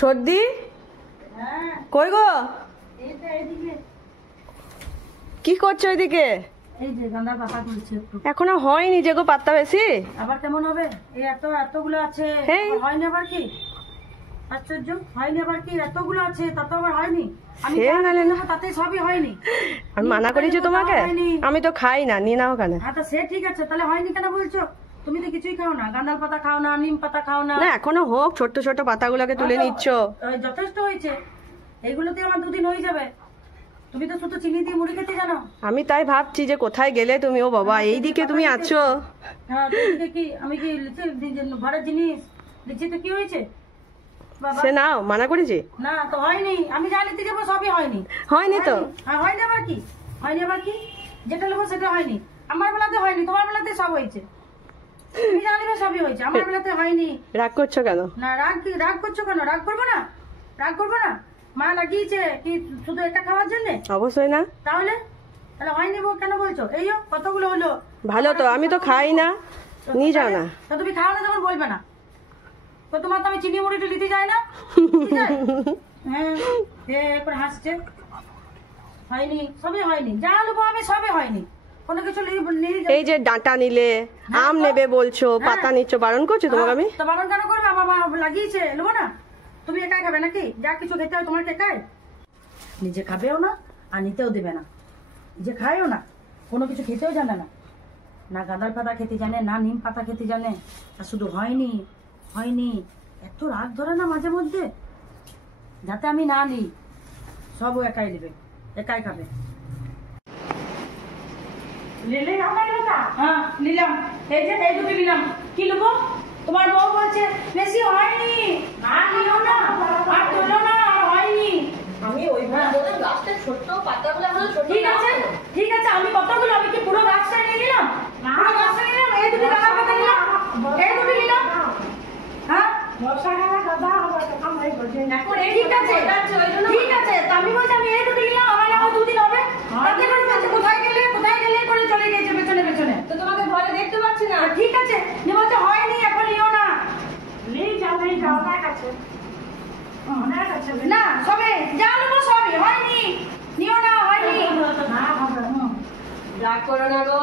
সর্দি কই গো? কি করছো ওইদিকে? এই যে গাঁদার পাতা তুলছে। এখনো হয়নি যে গো পাতা বেশি। আবার কেমন হবে? এই এতগুলো আছে, হয়নি আবার কি? আশ্চর্য, হয়নি আবার কি? এতগুলো আছে তা তো আবার হয়নি। আমি তাতে সবই হয়নি। আমি মানা করেছি তোমাকে, আমি তো খাই না, নিয়ে নাও কেন? হ্যাঁ, সে ঠিক আছে, তাহলে হয়নি কেন বলছো? তুমি তো কিছুই খাও না, গাঁদার পাতা খাও না, নিম পাতা খাও না। না এখনো হোক, ছোট ছোট পাতাগুলোকে তুলে নিচ্ছ। যথেষ্ট হয়েছে, এইগুলোতে আমার 2 দিন হয়ে যাবে। তুমি তো শুধু চিনি দিয়ে মুড়ি খেতে জানো। আমি তাই ভাবছি যে কোথায় গেলে তুমি। ও বাবা, এইদিকে তুমি আছো। হ্যাঁ, কি আমি কি ঘরের জিনিস লিচি তো কি হয়েছে? সে নাও, মানা করেছি না তো হয়নি। আমি যা নিতে যাবো সবই হয়নি। হয়নি তো? হ্যাঁ, হয়নি আবার কি? হয়নি আবার কি? যেটা নেবো সেটা হয়নি। আমার বেলাতে হয়নি, তোমার বেলাতে সব হয়েছে। তুমি জানিবে সবই হয়েছে, আমার বেলাতে হয়নি। রাগ করছো কেন? না রাগ করছো কেন? রাগ করবো না, রাগ করবো না। মা লাগিয়েছে কি শুধু এটা খাওয়ার জন্য? অবশ্যই না। তাহলে হয়নি কেন বলছো? এই কতগুলো হলো। ভালো তো, আমি তো খাই না, নিয়ে যাও না। তো তুমি খাও না যখন বলবে না তো তোমার তো আমি চিনি মুড়িটা নিতে যাই না। হ্যাঁ, একবার হাসছে। হয়নি, সবই হয়নি। যা নেবো আমি সবই হয়নি, কোনো কিছু। এই যে ডাঁটা নিলে, আম নেবে বলছো, পাতা নিচ্ছ, বারণ করছো তোমাকে আমি? তো বারণ কেন করবে? আমার মা লাগিয়েছে, নেবো না? তুমি একাই খাবে নাকি? যা কিছু খেতে হয় তোমার একাই। নিজে খাবেও না আর নিতেও দেবে না, নিজে খায়ও না, কোনো কিছু খেতেও জানে না। না গাঁদার পাতা খেতে জানে, না নিম পাতা খেতে জানে। আর শুধু হয়নি হয়নি, এত রাগ ধরে না মাঝে মধ্যে। যাতে আমি না নিই, সব একাই নেবে, একাই খাবে। হ্যাঁ, নিলাম। এই যে এই দুটো নিলাম। কি নেবো? তোমার বউ বলছে বেশি হয়নি, আর নিও না, আর তোলো না, আর হয়নি। আমি ওইভাবে গাছটা ছোট্ট পাতাগুলো হলো ছোট। ঠিক আছে, আমি কতগুলো? আমি কি পুরো গাছটা নিয়ে নিলাম? পুরো গাছটা নিলাম। এই দুটো গাঁদার পাতা নিলাম, এই দুটো নিলাম। হ্যাঁ, ঠিক আছে, তো আমি বলছি আমি এই দুটো নিলাম, আমার না 2 দিন হবে। তাতে করে বলছে কোথায় গেলে করে চলে গেছে পেছনে পেছনে। তো তোমাকে ঘরে দেখতে পাচ্ছি না। ঠিক আছে, নিয়ে বলছে হয়নি, এখন নিও না। না সবে যা নেবো সবই হয়নি, নিও না, হয়নি। রাগ করো না গো।